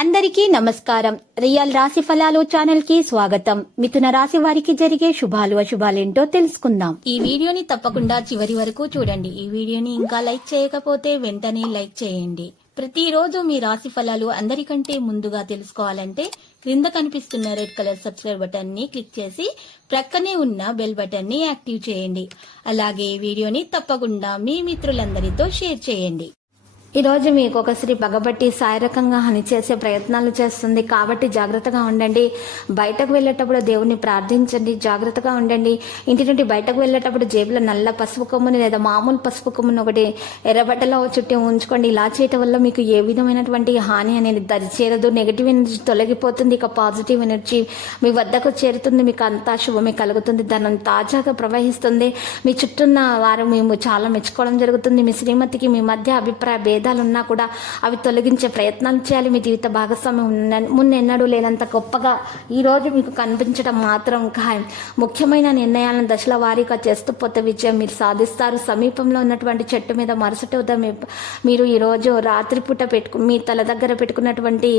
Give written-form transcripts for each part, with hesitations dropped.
అందరికీ నమస్కారం. రియల్ రాశి ఫలాలు ఛానల్ కి స్వాగతం. మిథున రాశి వారికి జరిగే శుభాలు అశుభాలేంటో తెలుసుకుందాం. ఈ వీడియోని తప్పకుండా చివరి వరకు చూడండి. ఈ వీడియోని ఇంకా లైక్ చేయకపోతే వెంటనే లైక్ చేయండి. ప్రతిరోజు మీ రాశి ఫలాలు అందరికంటే ముందుగా తెలుసుకోవాలంటే క్రింద కనిపిస్తున్న రెడ్ కలర్ సబ్స్క్రైబ్ బటన్ ని క్లిక్ చేసి ప్రక్కనే ఉన్న బెల్ బటన్ ని యాక్టివ్ చేయండి. అలాగే ఈ వీడియోని తప్పకుండా మీ మిత్రులందరితో షేర్ చేయండి. ఈ రోజు మీకు ఒక స్త్రీ పగబట్టి శారీరకంగా హాని చేసే ప్రయత్నాలు చేస్తుంది కాబట్టి జాగ్రత్తగా ఉండండి. బయటకు వెళ్ళేటప్పుడు దేవుణ్ణి ప్రార్థించండి, జాగ్రత్తగా ఉండండి. ఇంటి నుండి బయటకు వెళ్ళేటప్పుడు జేబులో నల్ల పసుపు కొమ్ముని లేదా మామూలు పసుపు కొమ్ముని ఒకటి ఎర్రబట్టలో చుట్టి ఉంచుకోండి. ఇలా చేయటం వల్ల మీకు ఏ విధమైనటువంటి హాని అనేది దరిచేరదు. నెగిటివ్ ఎనర్జీ తొలగిపోతుంది. ఇక పాజిటివ్ ఎనర్జీ మీ వద్దకు చేరుతుంది. మీకు అంతా శుభమే కలుగుతుంది. ధనం తాజాగా ప్రవహిస్తుంది. మీ చుట్టూన్న వారు మేము చాలా మెచ్చుకోవడం జరుగుతుంది. మీ శ్రీమతికి మీ మధ్య అభిప్రాయ భేదాలున్నా కూడా అవి తొలగించే ప్రయత్నాలు చేయాలి. మీ జీవిత భాగస్వామ్యం మున్నెన్నడూ లేనంత గొప్పగా ఈ రోజు మీకు కనిపించడం మాత్రం ఖాయం. ముఖ్యమైన నిర్ణయాలను దశల వారీగా చేస్తూ పోతే విజయం మీరు సాధిస్తారు. సమీపంలో ఉన్నటువంటి చెట్టు మీద మరుసటి ఉదయం మీరు ఈరోజు రాత్రిపూట మీ తల దగ్గర పెట్టుకున్నటువంటి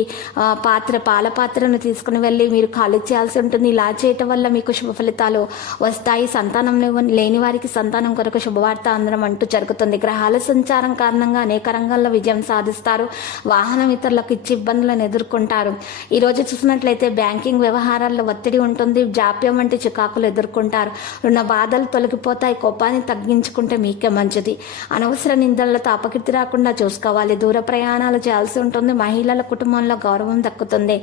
పాల పాత్రను తీసుకుని వెళ్ళి మీరు ఖాళీ చేయాల్సి ఉంటుంది. ఇలా చేయటం వల్ల మీకు శుభ ఫలితాలు వస్తాయి. సంతానం లేని వారికి సంతానం కొరకు శుభవార్త అందడం అంటూ జరుగుతుంది. గ్రహాల సంచారం కారణంగా అనేక రంగాల్లో విజయం సాధిస్తారు. వాహనం ఇతరులకు ఇచ్చి ఇబ్బందులను ఎదుర్కొంటారు. ఈ రోజు చూసినట్లయితే బ్యాంకింగ్ వ్యవహారాల్లో ఒత్తిడి ఉంటుంది. జాప్యం వంటి చికాకులు ఎదుర్కొంటారు. రుణ బాధలు తొలగిపోతాయి. కోపాన్ని తగ్గించుకుంటే మీకే మంచిది. అనవసర నిందలతో అపకీర్తి రాకుండా చూసుకోవాలి. దూర ప్రయాణాలు చేయాల్సి ఉంటుంది. మహిళల కుటుంబంలో గౌరవం దక్కుతుంది.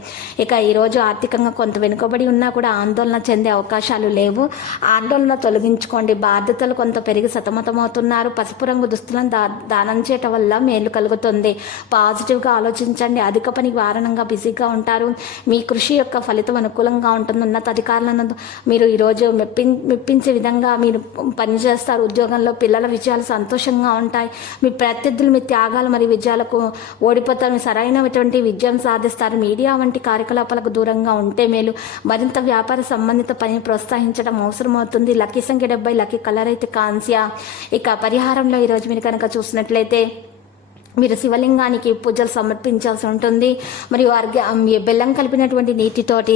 ఇక ఈరోజు ఆర్థికంగా కొంత వెనుకబడి ఉన్నా కూడా ఆందోళన చెందే అవకాశాలు లేవు. ఆందోళన తొలగించుకోండి. బాధ్యతలు కొంత పెరిగి సతమతమవుతున్నారు. పసుపు రంగు దుస్తులను దానం చేయటం వల్ల మేలు కలుగుతుంది. పాజిటివ్గా ఆలోచించండి. అధిక పనికి వారణంగా బిజీగా ఉంటారు. మీ కృషి యొక్క ఫలితం అనుకూలంగా ఉంటుంది. ఉన్నతాధికారులను మీరు ఈరోజు మెప్పించే విధంగా మీరు పనిచేస్తారు. ఉద్యోగంలో పిల్లల విజయాలు సంతోషంగా ఉంటాయి. మీ ప్రత్యర్థులు మీ త్యాగాలు మరియు విజయాలకు ఓడిపోతారు. మీ సరైనటువంటి విజయం సాధిస్తారు. మీడియా వంటి కార్యకలాపాలకు దూరంగా ఉంటే మేలు. మరింత వ్యాపార సంబంధిత పనిని ప్రోత్సహించడం అవసరమవుతుంది. లక్కీ సంఖ్య 70, లక్కీ కలర్ అయితే కాంస్య. ఇక పరిహారంలో ఈరోజు మీరు కనుక చూసినట్లయితే మీరు శివలింగానికి పూజలు సమర్పించాల్సి ఉంటుంది. మరియు బెల్లం కలిపినటువంటి నీటితోటి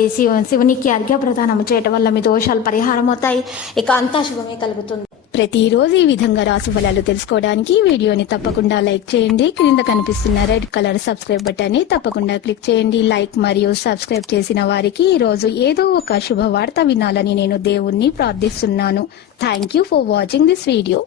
శివునికి అర్ఘ్య ప్రదానం చేయడం వల్ల మీ దోషాలు పరిహారం అవుతాయి. ఇక అంతా శుభమే కలుగుతుంది. ప్రతిరోజు ఈ విధంగా రాశి ఫలాలు తెలుసుకోవడానికి వీడియోని తప్పకుండా లైక్ చేయండి. క్రింద కనిపిస్తున్న రెడ్ కలర్ సబ్స్క్రైబ్ బటన్ ని తప్పకుండా క్లిక్ చేయండి. లైక్ మరియు సబ్స్క్రైబ్ చేసిన వారికి ఈ రోజు ఏదో ఒక శుభవార్త వినాలని నేను దేవుణ్ణి ప్రార్థిస్తున్నాను. Thank you for watching this video.